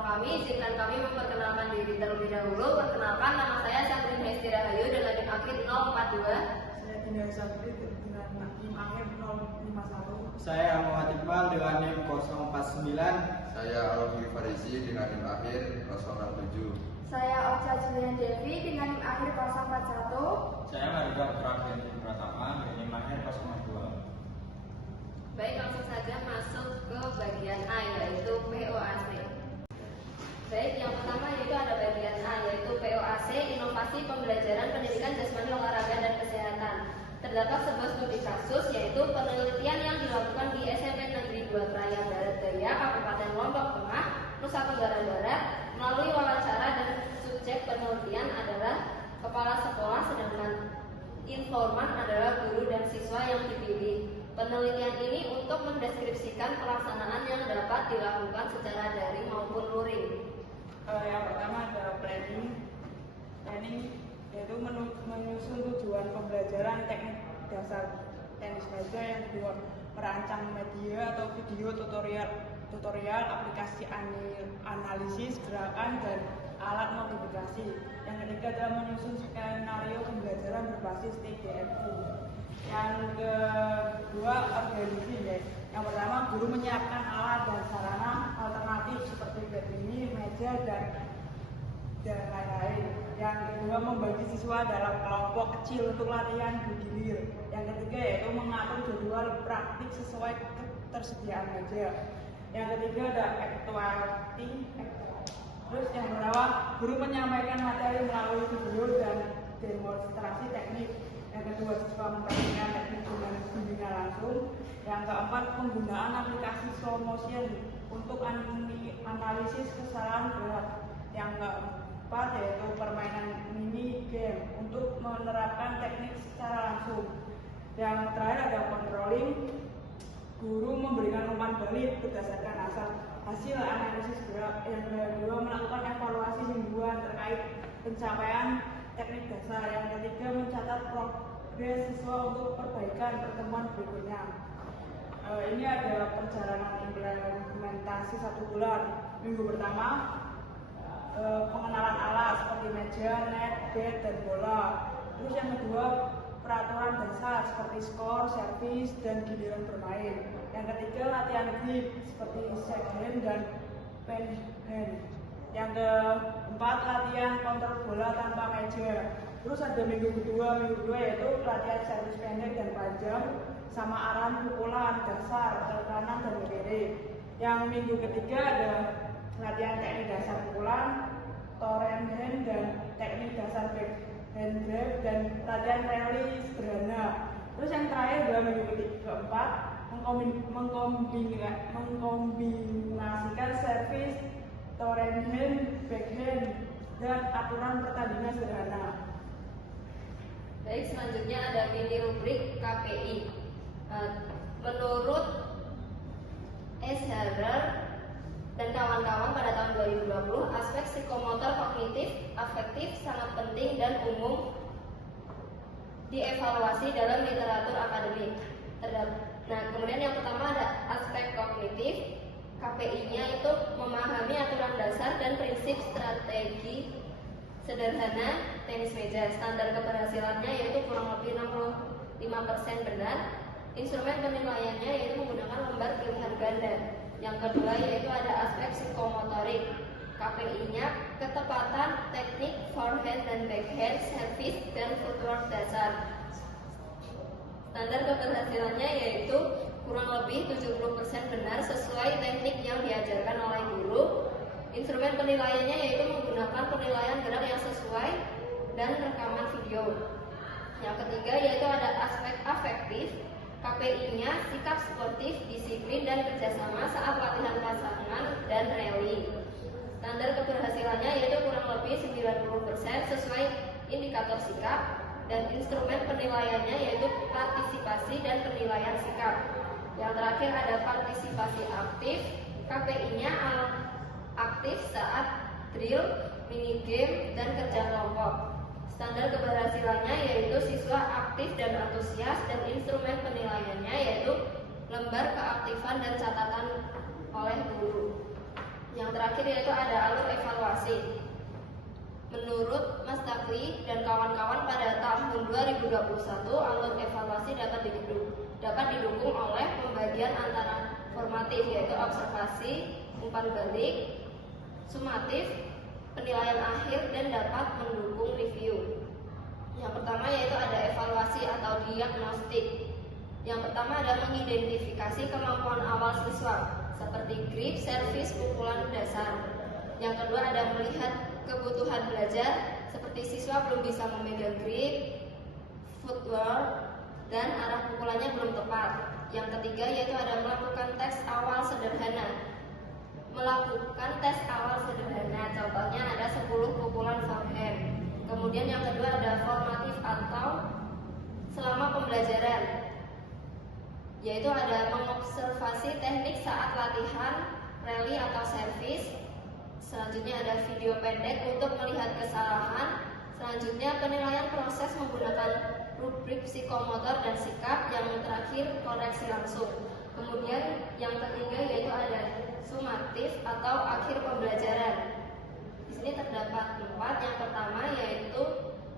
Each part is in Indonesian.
kelompok kami, izinkan kami memperkenalkan diri terlebih dahulu. Perkenalkan, nama saya Sabrina Hesti Rahayu dengan NIM akhir 042. Saya Dinda Sabri dengan NIM akhir 051. Saya Muhammad Iqbal dengan NIM 049. Saya Alfi Farisi dengan NIM akhir 067. Saya Ocha Julian Devi dengan NIM akhir 041. Saya Marga Pragen Pratama dengan NIM akhir 002. Baik, langsung saja masuk ke bagian A, yaitu POAC. Baik, yang pertama yaitu ada bagian A, yaitu POAC, Inovasi Pembelajaran Pendidikan Jasmani Olahraga dan Kesehatan. Terdapat sebuah studi kasus, yaitu penelitian yang dilakukan di SMP Negeri 2 Praia Barat Daya, Kabupaten Lombok Tengah, Nusa Tenggara Barat, melalui wawancara dan subjek penelitian adalah kepala sekolah, sedangkan informan adalah guru dan siswa yang dipilih. Penelitian ini untuk mendeskripsikan pelaksanaan yang dapat dilakukan secara daring maupun luring. Yang pertama ada planning yaitu menyusun tujuan pembelajaran teknik dasar tenis meja. Yang kedua, merancang media atau video tutorial aplikasi analisis gerakan dan alat modifikasi. Yang ketiga adalah menyusun skenario pembelajaran berbasis TDFU. Yang kedua, organisasi. Yang pertama, guru menyiapkan alat dan sarana alternatif seperti bed ini, meja, dan lain-lain. Yang kedua, membagi siswa dalam kelompok kecil untuk latihan bergilir. Yang ketiga yaitu mengatur jadwal praktik sesuai ketersediaan meja. Yang ketiga ada actuating. Terus yang pertama, guru menyampaikan materi melalui video dan demonstrasi teknik. Yang kedua, siswa mempraktikkan teknik dengan bimbingan langsung. Yang keempat, penggunaan aplikasi slow motion untuk analisis kesalahan berat. Yang keempat yaitu permainan mini game untuk menerapkan teknik secara langsung. Yang terakhir ada controlling. Guru memberikan umpan balik berdasarkan hasil analisis gerak. Yang kedua, melakukan evaluasi mingguan terkait pencapaian teknik dasar. Yang ketiga, mencatat progres siswa untuk perbaikan pertemuan berikutnya. Ini ada perjalanan implementasi 1 bulan. Minggu pertama, pengenalan alat seperti meja, net, bed, dan bola. Terus yang kedua, peraturan dasar seperti skor, servis, dan giliran bermain. Yang ketiga, latihan grip seperti shake hand dan pen hand. Yang keempat, latihan kontrol bola tanpa meja. Terus ada minggu kedua yaitu latihan servis pendek dan panjang sama arahan pukulan dasar, tekanan, dan kiri. Yang minggu ketiga ada latihan teknik dasar pukulan, torrent hand, dan teknik dasar back hand grab, dan latihan rally sederhana. Terus yang terakhir adalah minggu keempat, mengkombinasikan servis, torrent hand, backhand, dan aturan pertandingan sederhana. Baik, selanjutnya ada mini rubrik KPI. Menurut S. Harrer dan kawan-kawan pada tahun 2020, aspek psikomotor kognitif afektif sangat penting dan umum dievaluasi dalam literatur akademik. Nah, kemudian yang pertama ada aspek kognitif. KPI-nya itu memahami aturan dasar dan prinsip strategi sederhana tenis meja. Standar keberhasilannya yaitu kurang lebih 65% benar. Instrumen penilaiannya yaitu menggunakan lembar pilihan ganda. Yang kedua yaitu ada aspek psikomotorik. KPI-nya ketepatan teknik forehand dan backhand, service, dan footwork dasar. Standar keberhasilannya yaitu kurang lebih 70% benar sesuai teknik yang diajarkan oleh guru. Instrumen penilaiannya yaitu menggunakan penilaian gerak yang sesuai dan rekaman video. Yang ketiga yaitu ada aspek afektif. KPI-nya sikap sportif, disiplin, dan kerjasama saat latihan pasangan dan rally. Standar keberhasilannya yaitu kurang lebih 90% sesuai indikator sikap, dan instrumen penilaiannya yaitu partisipasi dan penilaian sikap. Yang terakhir ada partisipasi aktif. KPI-nya aktif saat drill, mini game, dan kerja kelompok. Standar keberhasilannya yaitu siswa aktif dan antusias, dan instrumen penilaiannya yaitu lembar keaktifan dan catatan oleh guru. Yang terakhir terakhir yaitu ada alur evaluasi. Menurut Mas Takli dan kawan-kawan pada tahun 2021, alur evaluasi dapat didukung oleh pembagian antara formatif yaitu observasi, umpan balik, sumatif, penilaian akhir, dan dapat mendukung review. Yang pertama yaitu ada evaluasi atau diagnostik. Yang pertama ada mengidentifikasi kemampuan awal siswa seperti grip, servis, pukulan dasar. Yang kedua ada melihat kebutuhan belajar seperti siswa belum bisa memegang grip, footwork, dan arah pukulannya belum tepat. Yang ketiga yaitu ada melakukan tes awal sederhana. Contohnya ada 10 pukulan forehand. Kemudian yang kedua ada formatif atau selama pembelajaran, yaitu ada mengobservasi teknik saat latihan, rally atau servis. Selanjutnya ada video pendek untuk melihat kesalahan. Selanjutnya penilaian proses menggunakan rubrik psikomotor dan sikap. Yang terakhir koreksi langsung. Kemudian yang ketiga yaitu ada sumatif atau akhir pembelajaran. Di sini terdapat 4. Yang pertama yaitu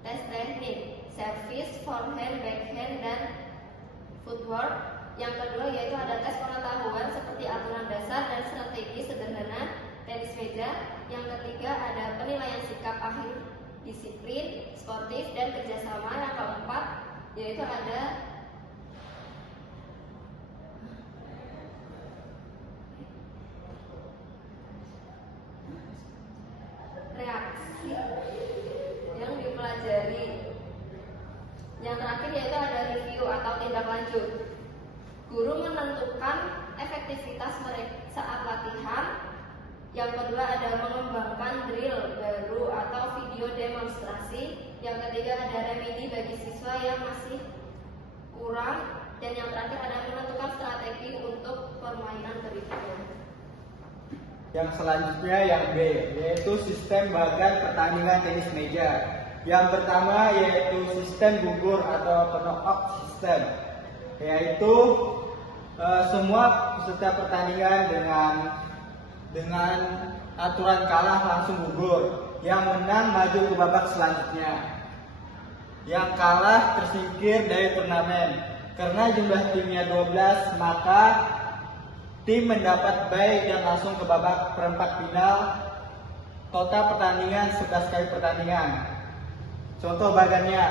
tes teknik, servis, forehand, backhand, dan footwork. Yang kedua yaitu ada tes pengetahuan seperti aturan dasar dan strategi sederhana tenis meja. Yang ketiga ada penilaian sikap akhir, disiplin, sportif, dan kerjasama. Yang keempat yaitu ada reaksi yang dipelajari. Yang terakhir yaitu ada review atau tindak lanjut. Guru menentukan efektivitas mereka saat latihan. Yang kedua ada mengembangkan drill baru atau video demonstrasi. Yang ketiga ada remedi bagi siswa yang masih kurang. Dan yang terakhir ada menentukan strategi untuk permainan berikutnya. Yang selanjutnya yang B, yaitu sistem bagan pertandingan tenis meja. Yang pertama yaitu sistem gugur atau knock-out system, yaitu semua peserta pertandingan dengan aturan kalah langsung gugur. Yang menang maju ke babak selanjutnya. Yang kalah tersingkir dari turnamen. Karena jumlah timnya 12, maka tim mendapat bye dan langsung ke babak perempat final. Total pertandingan 11 kali pertandingan. Contoh bagannya,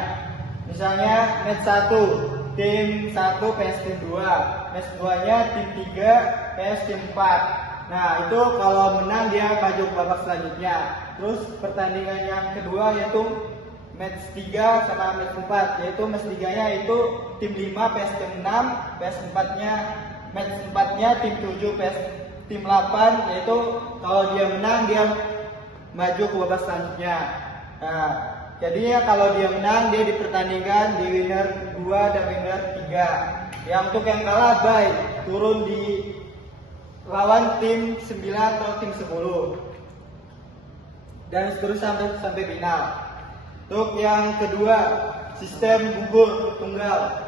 misalnya match 1 tim 1 PS tim 2, match 2 nya tim 3 PS tim 4. Nah itu kalau menang dia maju ke babak selanjutnya. Terus pertandingan yang kedua yaitu match 3 sama match 4, yaitu match 3 nya itu tim 5 PS tim 6, PS 4 nya match 4 nya tim 7 PS tim 8, yaitu kalau dia menang dia maju ke babak selanjutnya. Nah, jadinya kalau dia menang dia dipertandingkan di winner 2 dan winner 3. Yang untuk yang kalah bye turun di lawan tim 9 atau tim 10. Dan seterusnya sampai final. Untuk yang kedua, sistem gugur tunggal.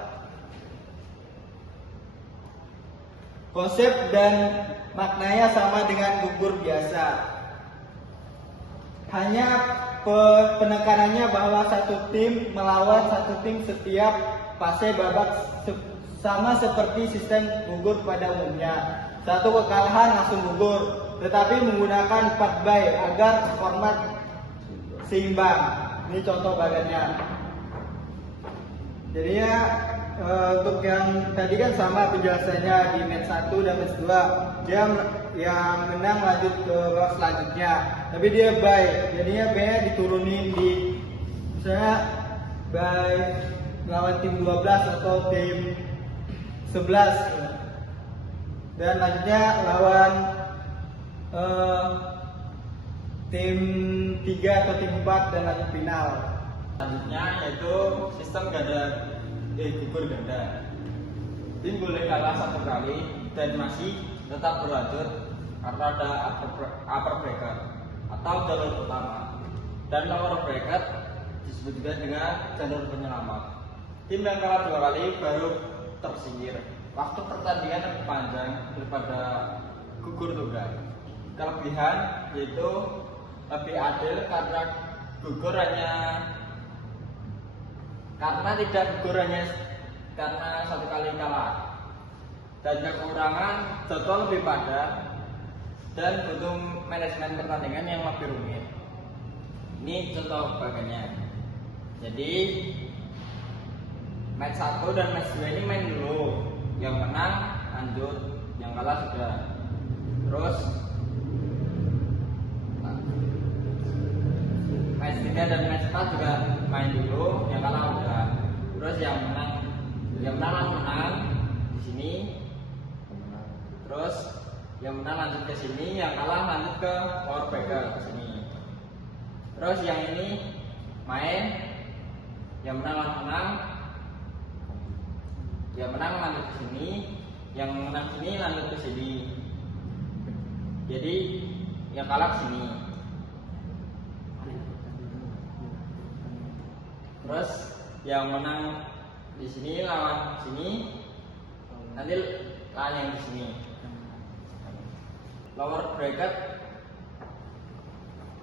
Konsep dan maknanya sama dengan gugur biasa. Hanya penekanannya bahwa satu tim melawan satu tim setiap fase babak sama seperti sistem gugur pada umumnya. Satu kekalahan langsung gugur, tetapi menggunakan 4 bye agar format seimbang. Ini contoh bagannya. Jadinya untuk yang tadi kan sama penjelasannya di match 1 dan match 2. Dia yang menang lanjut ke babak selanjutnya. Tapi dia bye. Jadinya bye-nya diturunin di misalnya bye lawan tim 12 atau tim 11. Dan lanjutnya lawan tim 3 atau tim 4 dan lanjut final. Selanjutnya yaitu sistem gugur ganda. Tim boleh kalah 1 kali dan masih tetap berlanjut karena ada upper bracket atau jalur utama, dan lower bracket disebut juga dengan jalur penyelamat. Tim yang kalah 2 kali baru tersingkir. Waktu pertandingan lebih panjang daripada gugur tunggal. kelebihan yaitu lebih adil karena tidak gugur hanya karena satu kali kalah. Dan kekurangan jadwal lebih padat dan butuh manajemen pertandingan yang lebih rumit. Ini contoh bagiannya. Jadi match 1 dan match 2 ini main dulu. Yang menang lanjut, yang kalah sudah. Terus match 3 dan match 4 juga main dulu, yang kalah udah. Terus yang menang di sini. Terus yang menang lanjut ke sini, yang kalah lanjut ke power breaker ke sini. Terus yang ini main, yang menang lanjut ke sini, yang menang sini lanjut ke sini. Jadi yang kalah ke sini. Terus yang menang di sini lawan sini, nanti lawan yang di sini. Lower bracket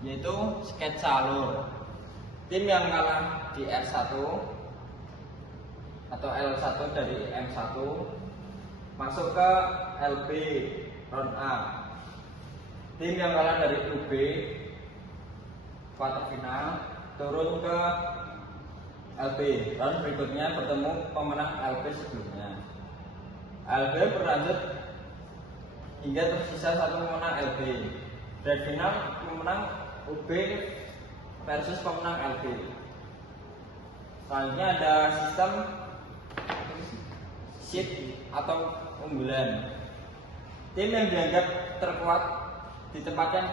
yaitu sketsa alur. Tim yang kalah di R1 atau L1 dari M1 masuk ke LB round A. Tim yang kalah dari UB quarter final turun ke LB. Round berikutnya bertemu pemenang LB sebelumnya. LB berlanjut hingga tersisa satu pemenang LB. Grand final pemenang UB versus pemenang LB. Selanjutnya ada sistem seed atau unggulan. Tim yang dianggap terkuat ditempatkan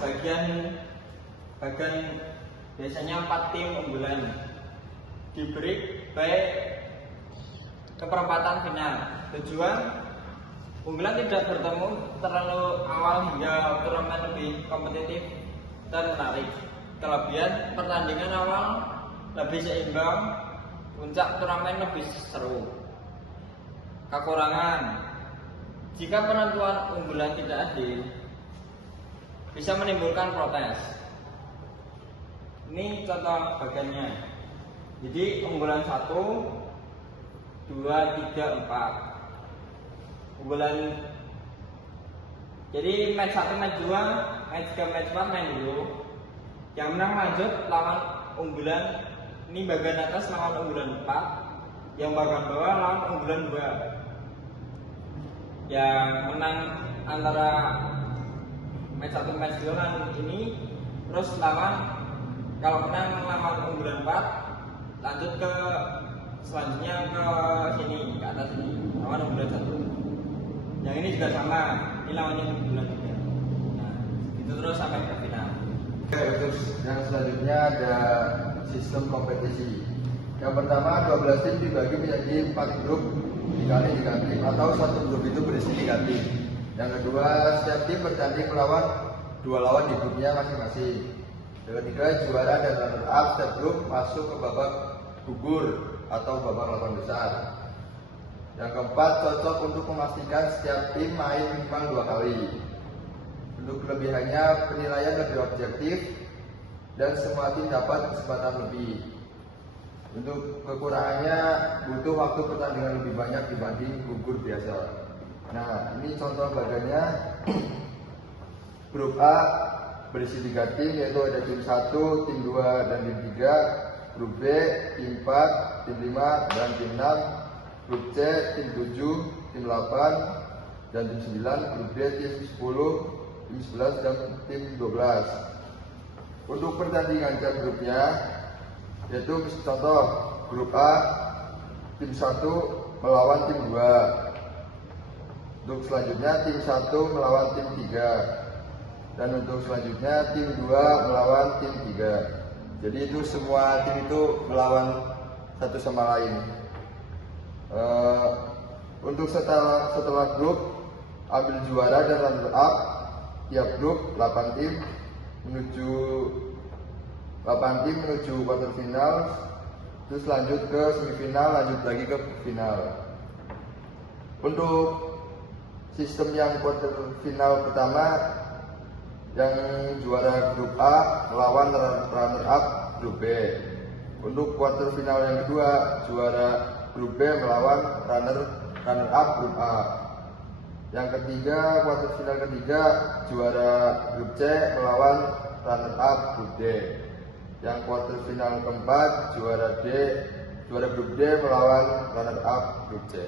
bagian biasanya 4 tim unggulan diberi baik ke perempatan final. Tujuan unggulan tidak bertemu terlalu awal hingga turnamen lebih kompetitif dan menarik. Kelebihan pertandingan awal lebih seimbang, puncak turnamen lebih seru. Kekurangan, jika penentuan unggulan tidak adil bisa menimbulkan protes. Ini contoh bagiannya. Jadi unggulan 1, 2, 3, 4. Unggulan. Jadi match 1, match 2, match 3, match 4 main dulu. Yang menang lanjut lawan unggulan. Ini bagian atas lawan unggulan 4. Yang bagian bawah lawan unggulan 2. Yang menang antara match 1, match 2 kan ini. Terus lawan, kalau menang lawan unggulan 4, lanjut ke selanjutnya ke sini, ke atas ini, lawan unggulan 1. Yang ini juga sama, ini lawannya unggulan 3. Nah, itu terus sampai ke final. Oke, untuk yang selanjutnya ada sistem kompetisi. Yang pertama, 12 tim dibagi menjadi 4 grup dikali 3 tim, atau satu grup itu berisi 3 tim. Yang kedua, setiap tim bertanding melawan 2 lawan di grupnya masing-masing. Yang ketiga, juara dan runner up setiap grup masuk ke babak gugur atau babak 8 besar. Yang keempat, cocok untuk memastikan setiap tim main minimal 2 kali. Untuk kelebihannya, penilaian lebih objektif dan semua tim dapat kesempatan lebih. Untuk kekurangannya, butuh waktu pertandingan lebih banyak dibanding gugur biasa. Nah, ini contoh bagiannya. Grup A berisi 3 tim, yaitu ada tim 1, tim 2, dan tim 3. Grup B, tim 4, tim 5, dan tim 6. Grup C, tim 7, tim 8, dan tim 9. Grup D, tim 10, tim 11, dan tim 12. Untuk pertandingan ke grupnya, yaitu contoh grup A, tim 1 melawan tim 2. Untuk selanjutnya tim 1 melawan tim 3. Dan untuk selanjutnya tim 2 melawan tim 3. Jadi itu semua tim itu melawan satu sama lain. Untuk setelah grup, ambil juara dan runner up. Tiap grup 8 tim menuju quarter final. Terus lanjut ke semifinal, lanjut lagi ke final. Untuk sistem yang quarter final pertama Yang juara grup A melawan runner up grup B. Untuk quarter final yang kedua, juara grup B melawan runner up grup A. Yang ketiga, quarter final ketiga, juara grup C melawan runner up grup D. Yang quarter final keempat, juara grup D melawan runner up grup C.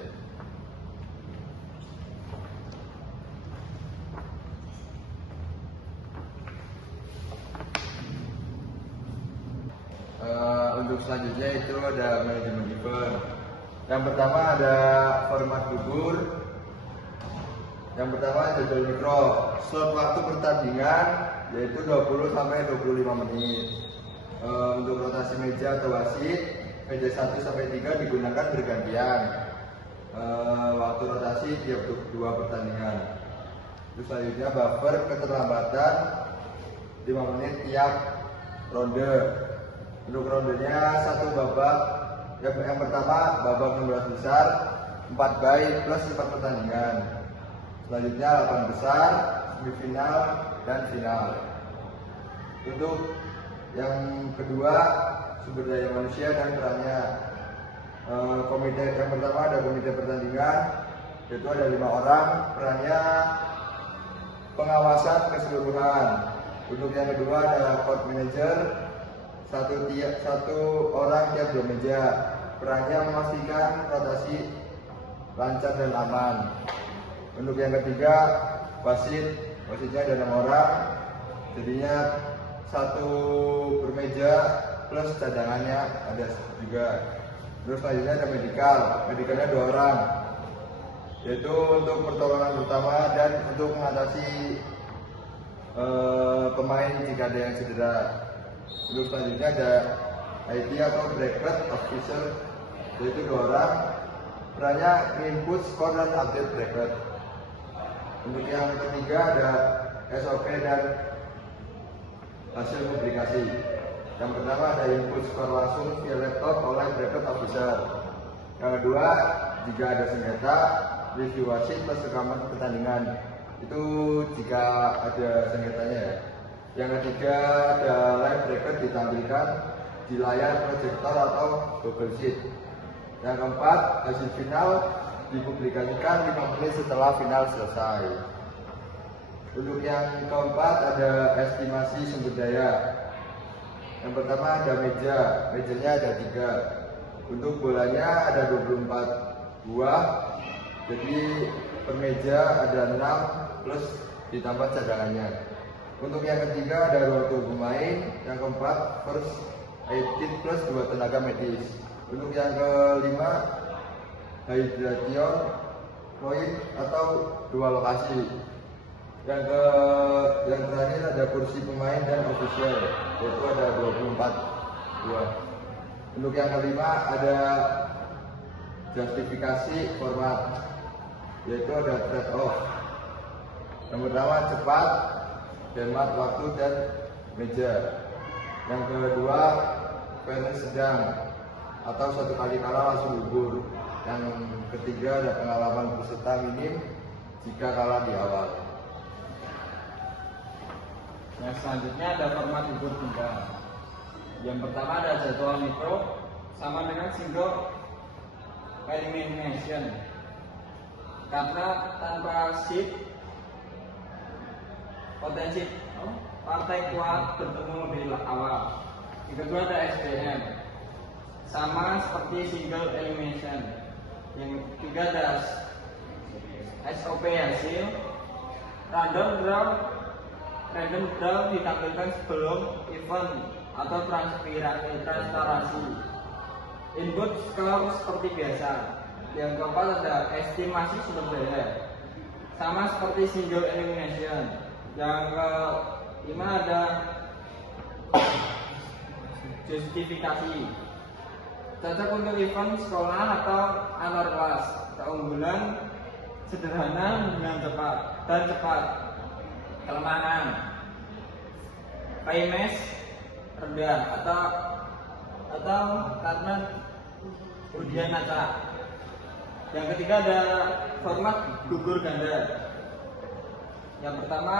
Untuk selanjutnya itu ada manajemen event. Yang pertama ada format gugur. Yang pertama jadwal mikro. Slot waktu pertandingan yaitu 20 sampai 25 menit. Untuk rotasi meja atau wasit, meja 1 sampai 3 digunakan bergantian. Waktu rotasi tiap 2 pertandingan. Terus selanjutnya buffer keterlambatan 5 menit tiap ronde. Untuk rondenya 1 babak. Yang pertama babak 16 besar, 4 bye plus 4 pertandingan. Selanjutnya 8 besar, semifinal dan final. Untuk yang kedua, sumber daya manusia dan perannya. Komite yang pertama ada komite pertandingan, yaitu ada 5 orang. Perannya pengawasan keseluruhan. Untuk yang kedua ada court manager, satu orang tiap 2 meja. Perannya memastikan rotasi lancar dan aman. Untuk yang ketiga, wasitnya ada 6 orang, jadinya 1 per meja plus cadangannya ada juga. Terus selanjutnya ada medicalnya 2 orang, yaitu untuk pertolongan pertama dan untuk mengatasi pemain jika ada yang cedera. Terus selanjutnya ada IT atau bracket officer, yaitu 2 orang, perannya input, skor dan update bracket. Untuk yang ketiga ada SOP dan hasil publikasi. Yang pertama ada input skor langsung via laptop oleh bracket officer. Yang kedua, jika ada sengketa, review wasit plus rekaman pertandingan. Itu jika ada sengketanya ya. Yang ketiga ada live bracket ditampilkan di layar proyektor atau Google Sheet. Yang keempat, hasil final dipublikasikan 5 menit setelah final selesai. Untuk yang keempat ada estimasi sumber daya. Yang pertama ada mejanya ada 3. Untuk bolanya ada 24 buah, jadi per meja ada 6 plus ditambah cadangannya. Untuk yang ketiga ada ruang tunggu pemain. Yang keempat first aid kit plus 2 tenaga medis. Untuk yang kelima hydration point atau 2 lokasi. Yang terakhir ada kursi pemain dan official, yaitu ada 24 buah. Untuk yang kelima ada justifikasi format, yaitu ada trade off. Yang pertama cepat, hemat waktu dan meja. Yang kedua fairness sedang atau 1 kali kalah langsung gugur. Yang ketiga ada pengalaman peserta minim jika kalah di awal. Yang selanjutnya ada format gugur tunggal. Yang pertama ada jadwal mikro sama dengan single elimination. Karena tanpa seed potensi partai kuat bertemu lebih awal. Yang kedua ada SPM sama seperti single elimination. Yang ketiga ada SOP hasil random draw ditampilkan sebelum event atau transparansi. Input skor seperti biasa. Yang keempat ada estimasi sumber daya sama seperti single elimination. Yang kelima ada justifikasi, cocok untuk event sekolah atau antar kelas. Keunggulan sederhana dengan cepat. Kelemahan PMS rendah atau karena ujian acak. Yang ketiga ada format gugur ganda. Yang pertama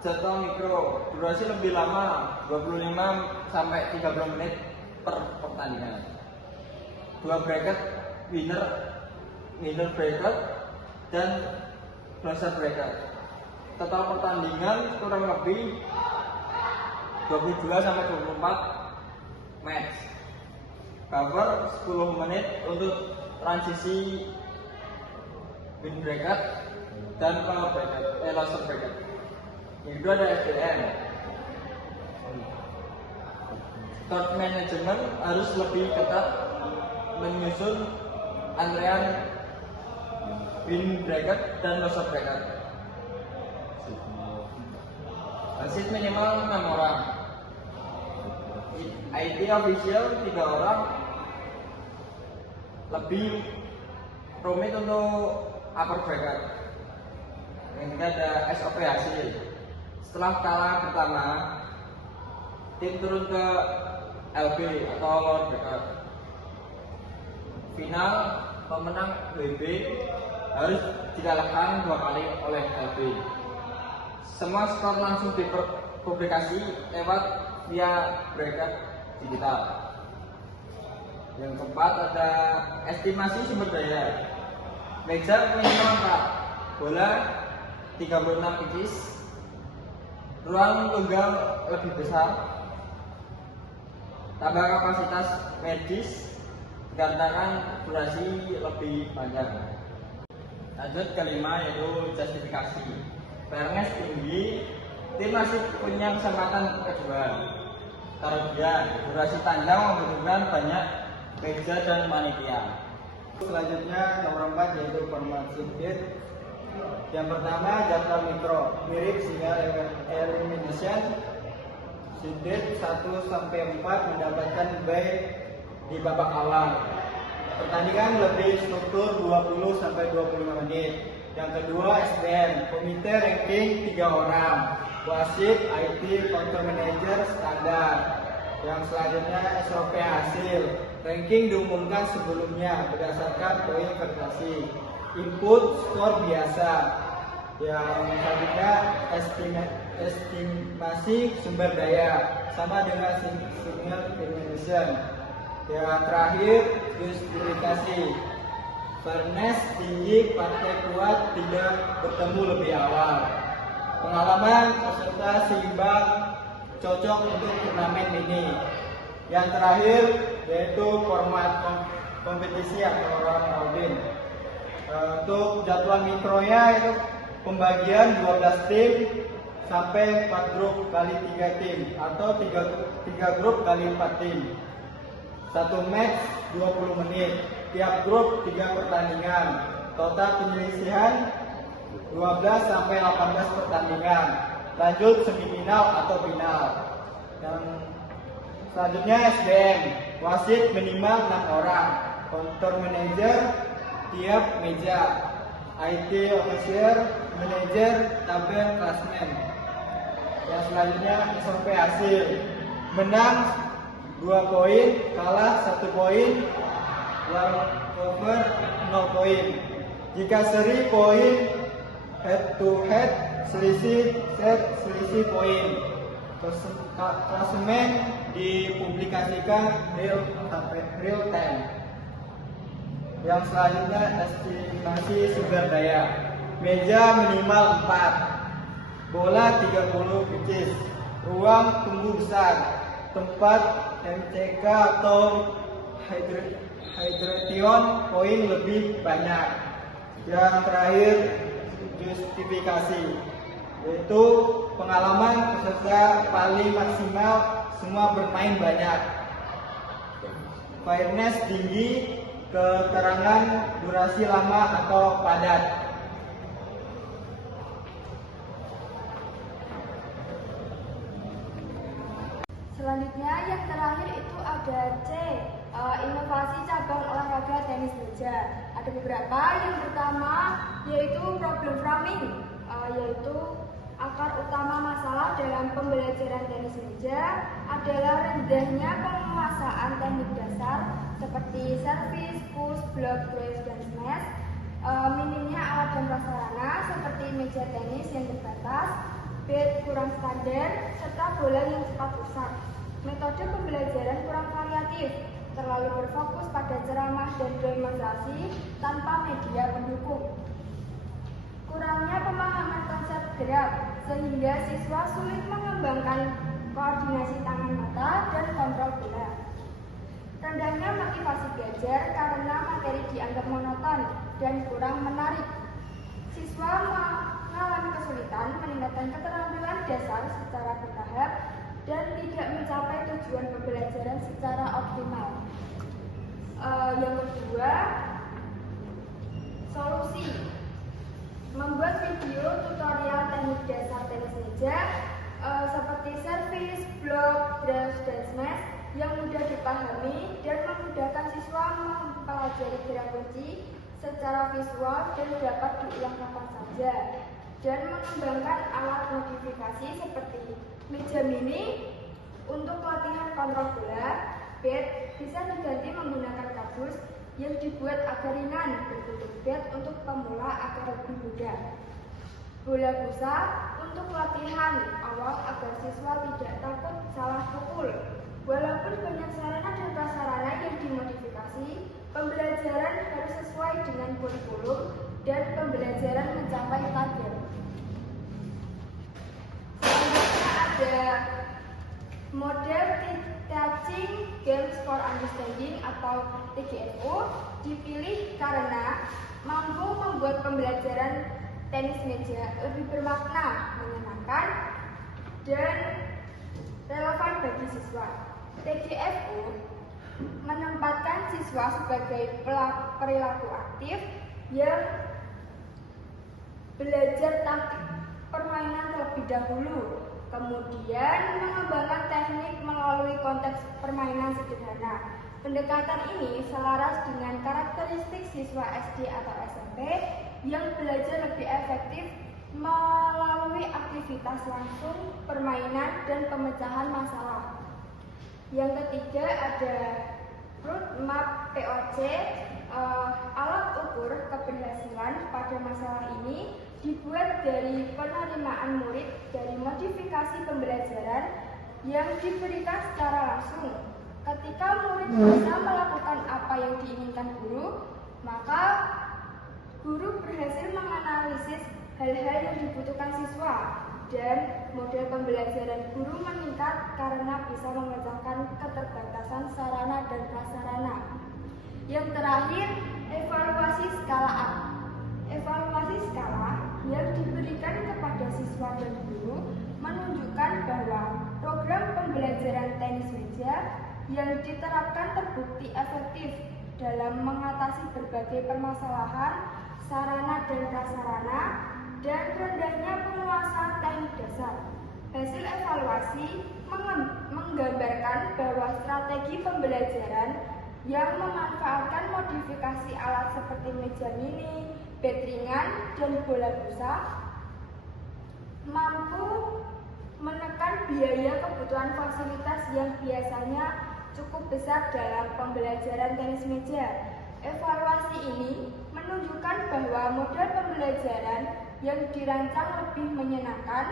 jadwal mikro, durasi lebih lama, 25 sampai 30 menit per pertandingan. 2 bracket, winner bracket, dan loser bracket. Total pertandingan kurang lebih 22 sampai 24 match. Cover 10 menit untuk transisi win bracket dan loser bracket. Yang kedua ada SDM. Court management harus lebih ketat menyusun antrean win bracket dan loser bracket. Wasit minimal 6 orang. IT official 3 orang. Lebih rumit untuk upper bracket. Yang ketiga ada SOP hasil. Setelah kalah pertama, tim turun ke LB atau lower bracket. Final pemenang WB harus dikalahkan 2 kali oleh LB. Semua skor langsung dipublikasi lewat via bracket digital. Yang keempat ada estimasi sumber daya. Meja minimal 4, bola 36 incis, ruang tunggal lebih besar, tambah kapasitas medis dikarenakan durasi lebih panjang. Lanjut kelima yaitu justifikasi. Fairness tinggi, tim masih punya kesempatan kedua. Kerugian, durasi panjang membutuhkan banyak meja dan panitia. Selanjutnya nomor 4 yaitu format sheet. Yang pertama jadwal mikro, mirip single elimination. Sheet 1 sampai 4 mendapatkan bye di babak awal. Pertandingan lebih struktur 20 sampai 25 menit. Yang kedua SDM, komite ranking 3 orang, wasit, IT, counter manager standar. Yang selanjutnya SOP hasil, ranking diumumkan sebelumnya berdasarkan poin prestasi. Input skor biasa. Yang selanjutnya estimasi sumber daya, sama dengan single elimination. Yang terakhir justifikasi. Fairness tinggi, partai kuat, tidak bertemu lebih awal. Pengalaman peserta seimbang, cocok untuk turnamen ini. Yang terakhir yaitu format kompetisi atau round robin. Untuk jadwal mikronya itu pembagian 12 tim sampai 4 grup kali 3 tim atau 3 grup kali 4 tim. 1 match 20 menit. Tiap grup 3 pertandingan. Total penyelisihan 12 sampai 18 pertandingan. Lanjut semifinal atau final. Yang selanjutnya SDM. Wasit minimal 6 orang. Counter manager tiap meja. IT officer, manager, tabel klasmen. Yang selanjutnya SOP hasil. Menang 2 poin, kalah 1 poin, cover 0 poin. Jika seri poin, head to head, selisih set, selisih poin. Klasemen dipublikasikan real time. Yang selanjutnya estimasi sumber daya. Meja minimal 4, bola 30 incis, ruang tunggu besar, tempat MCK atau hydration poin lebih banyak. Yang terakhir justifikasi, yaitu pengalaman peserta paling maksimal, semua bermain banyak. Fairness tinggi, keterangan durasi lama atau padat. Selanjutnya yang terakhir itu ada C, inovasi cabang olahraga tenis meja. Ada beberapa. Yang pertama yaitu problem framing, yaitu akar utama masalah dalam pembelajaran tenis meja adalah rendahnya penguasaan teknik dasar seperti servis, push, block, drive, dan smash. Minimnya alat dan prasarana seperti meja tenis yang terbatas, bed kurang standar, serta bola yang cepat rusak. Metode pembelajaran kurang variatif, terlalu berfokus pada ceramah dan demonstrasi tanpa media pendukung. Kurangnya pemahaman konsep gerak, sehingga siswa sulit mengembangkan koordinasi tangan mata dan kontrol bola. Rendahnya motivasi belajar karena materi dianggap monoton dan kurang menarik. Siswa mengalami kesulitan meningkatkan keterampilan dasar secara bertahap dan tidak mencapai tujuan pembelajaran secara optimal. Yang kedua, solusi. Membuat video tutorial teknik dasar tenis meja seperti servis, block, drive, dan smash yang mudah dipahami dan memudahkan siswa mempelajari gerak kunci secara visual dan dapat diulang kapan saja, dan mengembangkan alat modifikasi seperti meja mini untuk latihan kontrol bola. Bat bisa diganti menggunakan kardus yang dibuat agar ringan berbentuk bat untuk pemula agar lebih mudah. Bola busa untuk latihan awal agar siswa tidak takut salah pukul. Walaupun banyak sarana dan prasarana yang dimodifikasi, pembelajaran harus sesuai dengan kurikulum dan pembelajaran mencapai target. Selanjutnya ada model Teaching Games for Understanding atau TGFO, dipilih karena mampu membuat pembelajaran tenis meja lebih bermakna, menyenangkan, dan relevan bagi siswa. TGFO menempatkan siswa sebagai perilaku aktif yang belajar taktik permainan terlebih dahulu, kemudian mengembangkan teknik melalui konteks permainan sederhana. Pendekatan ini selaras dengan karakteristik siswa SD atau SMP yang belajar lebih efektif melalui aktivitas langsung, permainan, dan pemecahan masalah. Yang ketiga ada roadmap POC, alat ukur keberhasilan pada masalah ini dibuat dari penerimaan murid dari modifikasi pembelajaran yang diberikan secara langsung. Ketika murid bisa melakukan apa yang diinginkan guru, maka guru berhasil menganalisis hal-hal yang dibutuhkan siswa, dan model pembelajaran guru meningkat karena bisa memecahkan keterbatasan sarana dan prasarana. Yang terakhir, evaluasi skala A. Evaluasi skala yang diberikan kepada siswa dan guru menunjukkan bahwa program pembelajaran tenis meja yang diterapkan terbukti efektif dalam mengatasi berbagai permasalahan sarana dan prasarana dan rendahnya penguasaan teknik dasar. Hasil evaluasi menggambarkan bahwa strategi pembelajaran yang memanfaatkan modifikasi alat seperti meja mini, bat ringan, dan bola busa mampu menekan biaya kebutuhan fasilitas yang biasanya cukup besar dalam pembelajaran tenis meja. Evaluasi ini menunjukkan bahwa model pembelajaran yang dirancang lebih menyenangkan,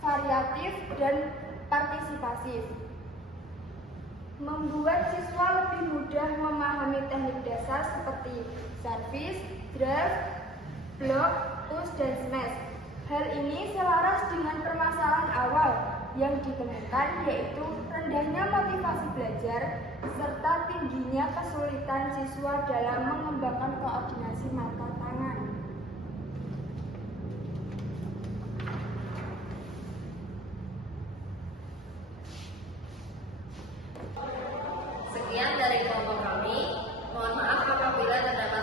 variatif, dan partisipasif, membuat siswa lebih mudah memahami teknik dasar seperti servis, drive, block, push, dan smash. Hal ini selaras dengan permasalahan awal yang ditemukan, yaitu rendahnya motivasi belajar serta tingginya kesulitan siswa dalam mengembangkan koordinasi mata tangan. Sekian dari kelompok kami. Mohon maaf apabila terdapat